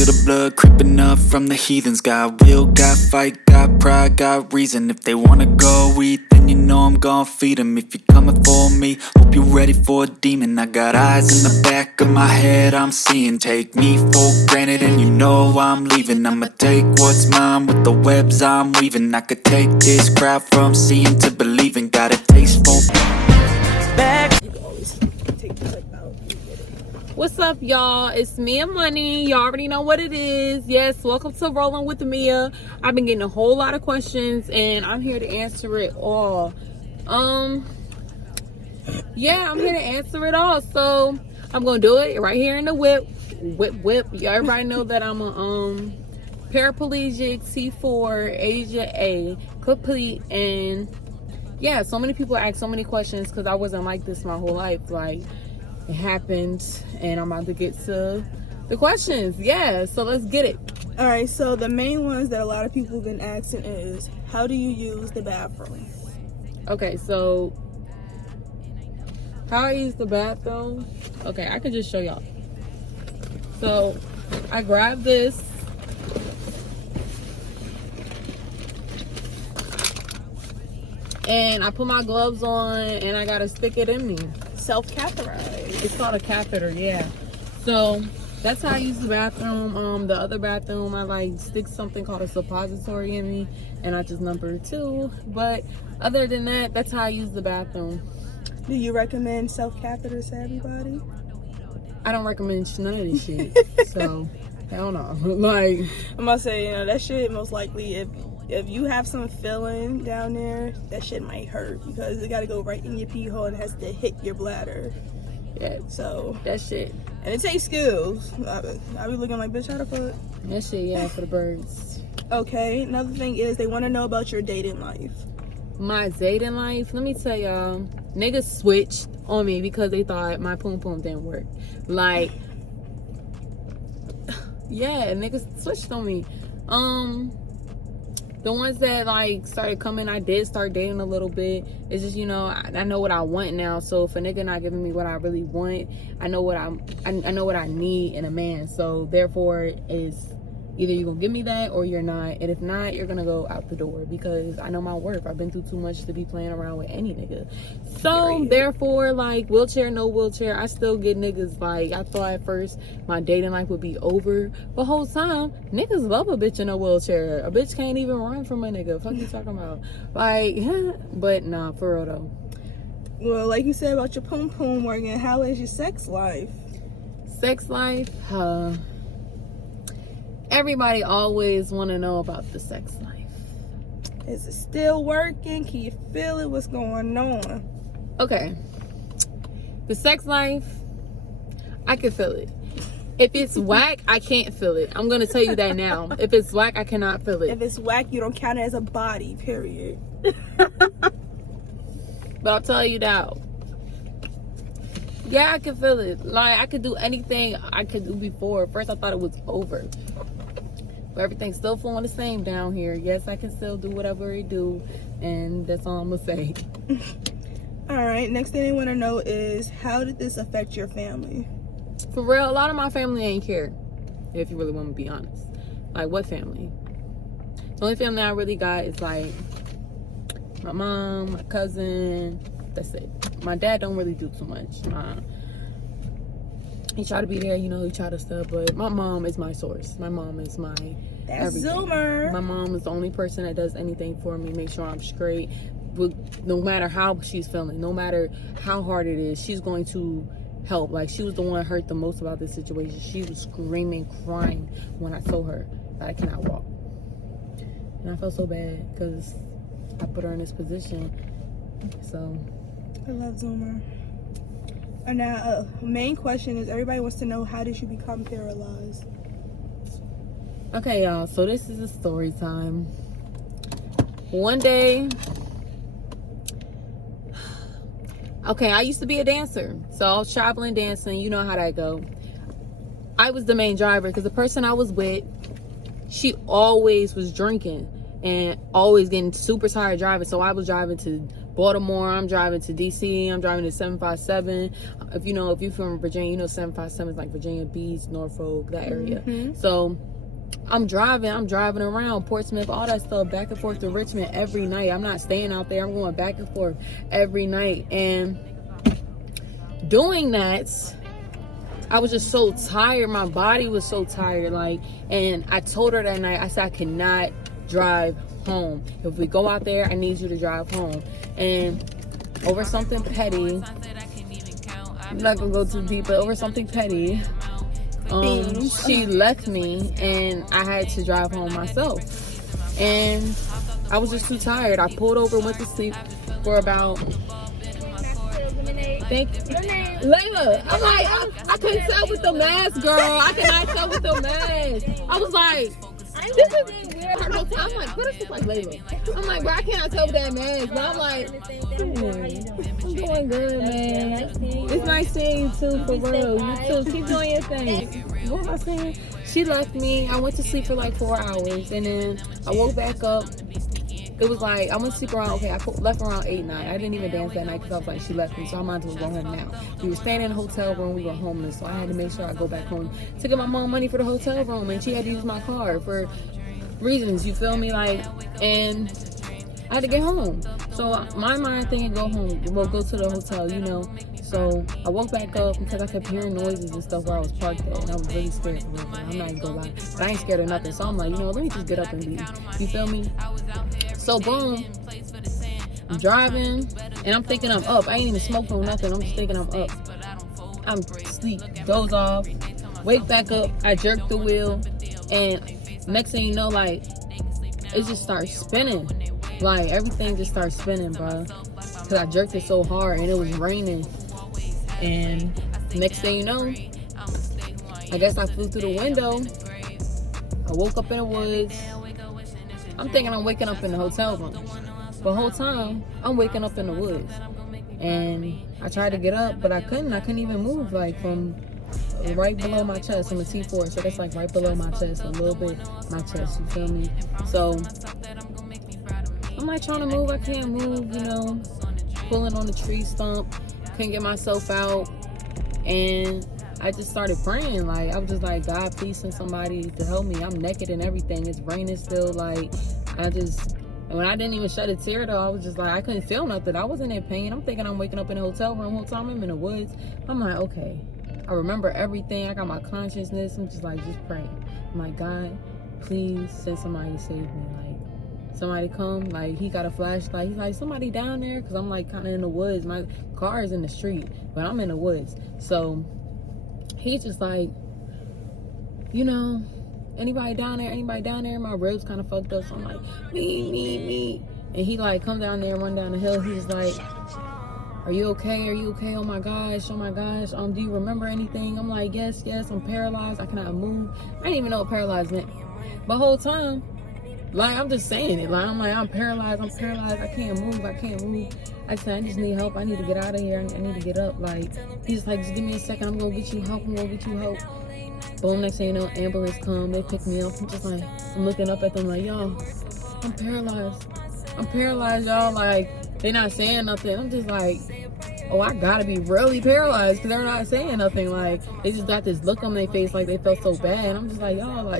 feel the blood creeping up from the heathens. Got will, got fight, got pride, got reason. If they wanna go eat, then you know I'm gon' feed them. If you're coming for me, hope you're ready for a demon. I got eyes in the back of my head, I'm seeing. Take me for granted and you know I'm leaving. I'ma take what's mine with the webs I'm weaving. I could take this crowd from seeing to believing. Got a taste for back. You can always take the clip out. What's up, y'all? It's Miamoney. Y'all already know what it is. Yes, welcome to Rolling with Mia. I've been getting a whole lot of questions and I'm here to answer it all. Yeah, I'm here to answer it all. So I'm gonna do it right here in the whip. Whip. Y'all everybody know that I'm a paraplegic T4 Asia A complete, and yeah, so many people ask so many questions because I wasn't like this my whole life. Like, it happened and I'm about to get to the questions. Yeah, so let's get it. All right, so the main ones that a lot of people have been asking is, how do you use the bathroom? Okay, so how I use the bathroom. Okay, I can just show y'all. So I grab this. And I put my gloves on and I gotta stick it in me. Self-catheterized. It's called a catheter, yeah. So that's how I use the bathroom. The other bathroom, I like stick something called a suppository in me and I just number 2. But other than that, that's how I use the bathroom. Do you recommend self-catheters to everybody? I don't recommend none of this shit. So hell no. Like, I'm gonna say, you know, that shit most likely, if you have some filling down there, that shit might hurt because it gotta go right in your pee hole and has to hit your bladder. yeah, So that shit. and it takes skills. I be looking like, bitch, how the fuck? That shit, yeah, for the birds. Okay, another thing is they want to know about your dating life. My dating life, let me tell y'all, niggas switched on me because they thought my poom poom didn't work. Like, yeah, niggas switched on me. The ones that like started coming, I did start dating a little bit. It's just, you know, I know what I want now. So if a nigga not giving me what I really want, I know what I know what I need in a man. So therefore, is either you're gonna give me that or you're not. And if not, you're gonna go out the door because I know my worth. I've been through too much to be playing around with any nigga. So therefore, like, wheelchair, no wheelchair, I still get niggas. Like, I thought at first my dating life would be over, but whole time niggas love a bitch in a wheelchair. A bitch can't even run from a nigga. Fuck you talking about? Like, but nah, for real though. Well, like you said about your poom poom working, how is your sex life? Sex life, everybody always want to know about the sex life. Is it still working? Can you feel it? What's going on? Okay, the sex life, I can feel it. If it's whack, I can't feel it. I'm gonna tell you that now. If it's whack, I cannot feel it. If it's whack, you don't count it as a body, period. But I'll tell you now, yeah, I can feel it. Like, I could do anything I could do before. First I thought it was over, but everything's still flowing the same down here. Yes, I can still do whatever I do, and that's all I'm gonna say. All right, next thing they want to know is, how did this affect your family? For real, a lot of my family ain't care, if you really want me to be honest. Like, what family? The only family I really got is like my mom, my cousin. That's it. My dad don't really do too much. He try to be there, you know, he try to stuff, but my mom is my source. My mom is my everything. Zoomer. My mom is the only person that does anything for me, make sure I'm straight. No matter how she's feeling, no matter how hard it is, she's going to help. Like, she was the one hurt the most about this situation. She was screaming, crying when I told her that I cannot walk. And I felt so bad because I put her in this position. So I love Zoomer. And now, main question is, everybody wants to know, how did you become paralyzed? okay, y'all, so this is a story time. One day, okay, I used to be a dancer, so I was traveling dancing. You know how that go. I was the main driver because the person I was with, she always was drinking and always getting super tired driving. So I was driving to Baltimore, I'm driving to DC, I'm driving to 757. If you're from Virginia, 757 is like Virginia Beach, Norfolk, that area. So I'm driving around Portsmouth, all that stuff, back and forth to Richmond every night. I'm not staying out there. I'm going back and forth every night. And doing that, I was just so tired. My body was so tired. And I told her that night, I said, I cannot drive home. If we go out there, I need you to drive home. And over something petty, I'm not gonna go too deep, but over something petty, she left me and I had to drive home myself. And I was just too tired. I pulled over, went to sleep for about, Layla. I'm like, I couldn't tell with the mask, girl. I cannot tell with the mask. I was like, this is weird. I'm like, what is this like, Layla? I'm like, bro, I cannot tell with that mask. But I'm like, I'm doing good, man. It's nice seeing you too, for real. You too. Keep doing your thing. What am I saying? She left me. I went to sleep for like 4 hours, and then I woke back up. It was like, I went to sleep around, I left around 8, 9. I didn't even dance that night because I was like, she left me, so I might as well go home now. We were staying in a hotel room, we were homeless, so I had to make sure I go back home to get my mom money for the hotel room, and she had to use my card for reasons, you feel me? And I had to get home. So my mind thinking go home, go to the hotel, So I woke back up because I kept hearing noises and stuff where I was parked at, and I was really scared for real. I'm not even gonna lie. But I ain't scared of nothing, so I'm like, let me just get up and leave. You feel me? So boom, I'm driving, and I'm thinking I'm up. I ain't even smoked or nothing. I'm just thinking I'm up. I'm asleep, doze off, wake back up. I jerk the wheel, and next thing you know, it just starts spinning. Everything just starts spinning, bro. Cause I jerked it so hard, and it was raining. And next thing you know, I guess I flew through the window. I woke up in the woods. I'm thinking I'm waking up in the hotel room. But the whole time, I'm waking up in the woods. And I tried to get up, but I couldn't. I couldn't even move, from right below my chest. I'm a T4, so that's right below my chest, a little bit my chest, you feel me? So I'm trying to move. I can't move, pulling on the tree stump. Couldn't get myself out. And I just started praying. I was just like, God, please send somebody to help me. I'm naked and everything. It's raining still. And when I didn't even shed a tear though, I was just like, I couldn't feel nothing. I wasn't in pain. I'm thinking I'm waking up in a hotel room. Whole time I'm in the woods. I'm like, okay. I remember everything. I got my consciousness. I'm just just praying. I'm like, God, please send somebody to save me. Somebody come, he got a flashlight. He's like, somebody down there? Because I'm kind of in the woods. My car is in the street, but I'm in the woods. So he's just like, anybody down there? Anybody down there? My ribs kind of fucked up. So I'm like, me. And he come down there, run down the hill. He's like, are you okay? Are you okay? Oh my gosh. Do you remember anything? I'm like, yes. I'm paralyzed. I cannot move. I didn't even know what paralyzed meant. But the whole time, I'm just saying it. I'm paralyzed. I can't move. I said, I just need help. I need to get out of here. I need to get up. He's like, just give me a second. I'm going to get you help. Boom, next thing you know, ambulance come. They pick me up. I'm just I'm looking up at them y'all, I'm paralyzed, y'all. They're not saying nothing. I'm just oh, I gotta be really paralyzed because they're not saying nothing. They just got this look on their face they felt so bad. I'm just y'all,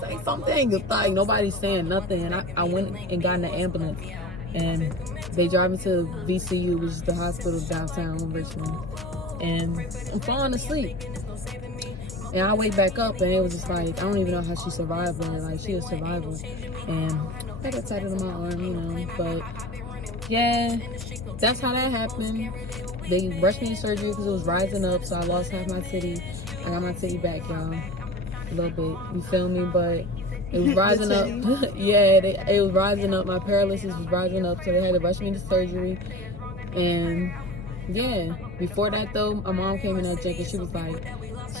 say something. Nobody's saying nothing. And I went and got in the ambulance, and they drive me to VCU, which is the hospital downtown in Richmond, and I'm falling asleep. And I wake back up, and it was just I don't even know how she survived, but she was survivor. And I got tied to my arm, but yeah, that's how that happened. They rushed me to surgery because it was rising up, so I lost half my titty. I got my titty back, y'all, a little bit. You feel me? But it was rising up. Yeah, it was rising up. My paralysis was rising up, so they had to rush me to surgery. And yeah, before that though, my mom came in that and she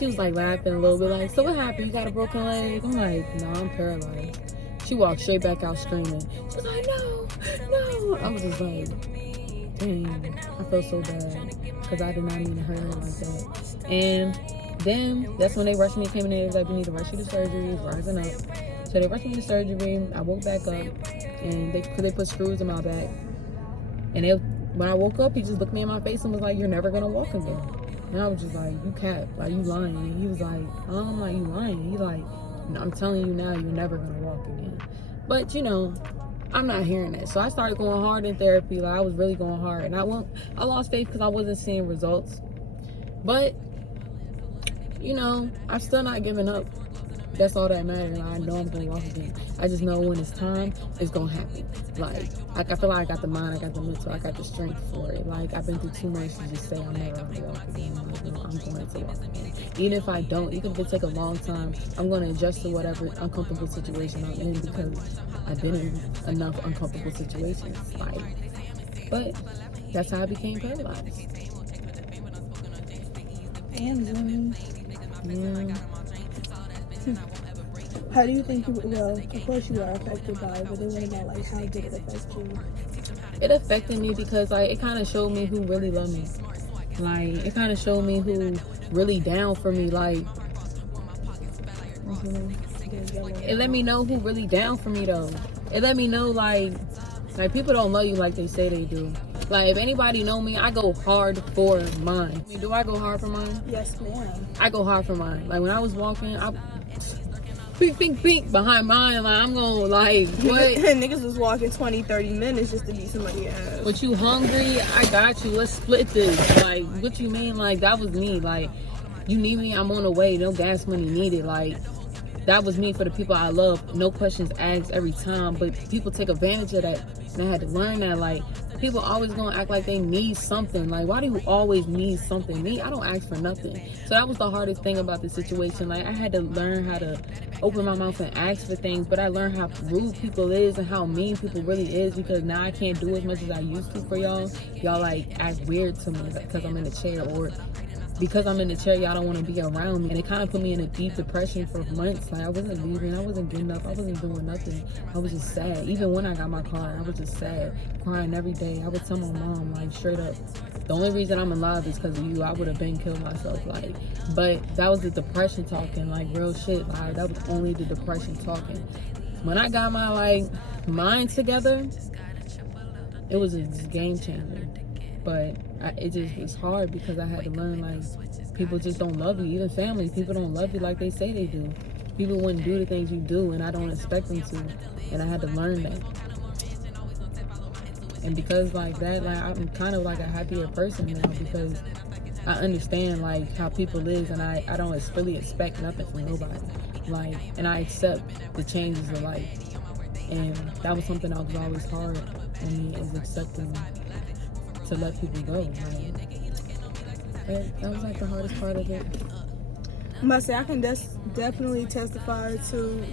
was laughing a little bit, so what happened? You got a broken leg? I'm like, no, I'm paralyzed. She walked straight back out screaming. She was like, no. I was just dang, I felt so bad because I did not mean to hurt her like that. And then that's when they rushed me, came in there, we need to rush you to surgery. It's rising up. So they rushed me to surgery. I woke back up, and they put screws in my back, and when I woke up, he just looked me in my face and was like, "You're never gonna walk again." And I was just like, "You cap, like, you lying." And he was like, I'm like, "You lying?" He's like, "No, I'm telling you now, you're never gonna walk again." But you know, I'm not hearing that. So I started going hard in therapy. Like, I was really going hard, and I lost faith because I wasn't seeing results. But you know, I'm still not giving up. That's all that matters. I know I'm gonna walk again. I just know when it's time, it's gonna happen. Like I feel like I got the mind, I got the mental, I got the strength for it. Like, I've been through too much to just say I'm never gonna walk again. Like, you know, I'm going to walk again. Even if I don't, even if it take a long time, I'm gonna adjust to whatever uncomfortable situation I'm in, because I've been in enough uncomfortable situations. Like, but that's how I became paralyzed. And Yeah. how do you think you, well, of course you are affected by it, but then what about, like, how did it affect you? It affected me because, like, it kind of showed me who really loved me. Like, it kind of showed me who really down for me. Like, it let me know who really down for me, though. It let me know, like people don't love you like they say they do. Like, if anybody know me, I go hard for mine. Do I go hard for mine? Yes, ma'am. I go hard for mine. Like, when I was walking, I pink behind mine. Like, I'm going, like, what? Niggas was walking 20-30 minutes just to beat somebody ass. What, you hungry? I got you. Let's split this. Like, what you mean? Like, that was me. Like, you need me? I'm on the way. No gas money needed. Like, that was me for the people I love. No questions asked every time. But people take advantage of that. And I had to learn that. Like, people always gonna act like they need something. Like, why do you always need something? Me, I don't ask for nothing. So that was the hardest thing about the situation. Like, I had to learn how to open my mouth and ask for things, but I learned how rude people is and how mean people really is, because now I can't do as much as I used to for y'all. Y'all, like, act weird to me because I'm in a chair, or because I'm in the chair, y'all don't want to be around me. And it kind of put me in a deep depression for months. Like, I wasn't leaving, I wasn't getting up, I wasn't doing nothing. I was just sad. Even when I got my car, I was just sad, crying every day. I would tell my mom, like, straight up, the only reason I'm alive is because of you. I would have been killed myself. Like, but that was the depression talking, like, real shit. Like, that was only the depression talking. When I got my, like, mind together, it was a game changer. But it just was hard because I had to learn, like, people just don't love you. Even family, people don't love you like they say they do. People wouldn't do the things you do, and I don't expect them to. And I had to learn that. And because, like, that, like, I'm kind of like a happier person now, because I understand, like, how people is, and I don't really expect nothing from nobody. Like, and I accept the changes of life. And that was something that was always hard on me, is accepting to let people go. Like, that was, like, the hardest part of it. I must say, I can definitely testify to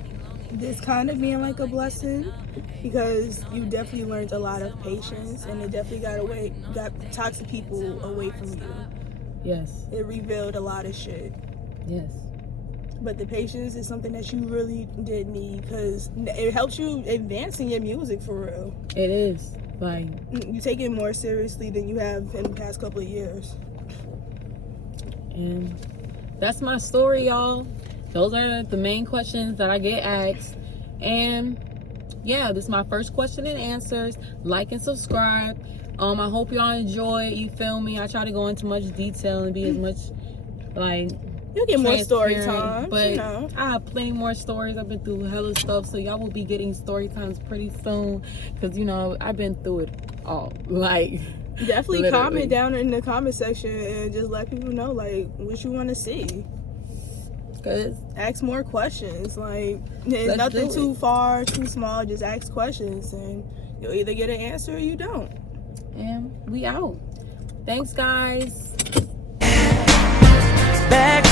this kind of being like a blessing, because you definitely learned a lot of patience, and it definitely got toxic people away from you. Yes. It revealed a lot of shit. Yes. But the patience is something that you really did need, because it helps you advance in your music, for real. It is. Like, you take it more seriously than you have in the past couple of years. And that's my story, y'all. Those are the main questions that I get asked. And yeah, this is my first question and answers. Like and subscribe. I hope y'all enjoy it. You feel me? I try to go into much detail and be as much, like, you'll get more story time, but you know. I have plenty more stories. I've been through hella stuff, so y'all will be getting story times pretty soon, because, you know, I've been through it all. Like, definitely literally. Comment down in the comment section and just let people know, like, what you want to see. Cause ask more questions. Like, there's nothing too far, too small. Just ask questions, and you'll either get an answer or you don't. And we out. Thanks, guys. Back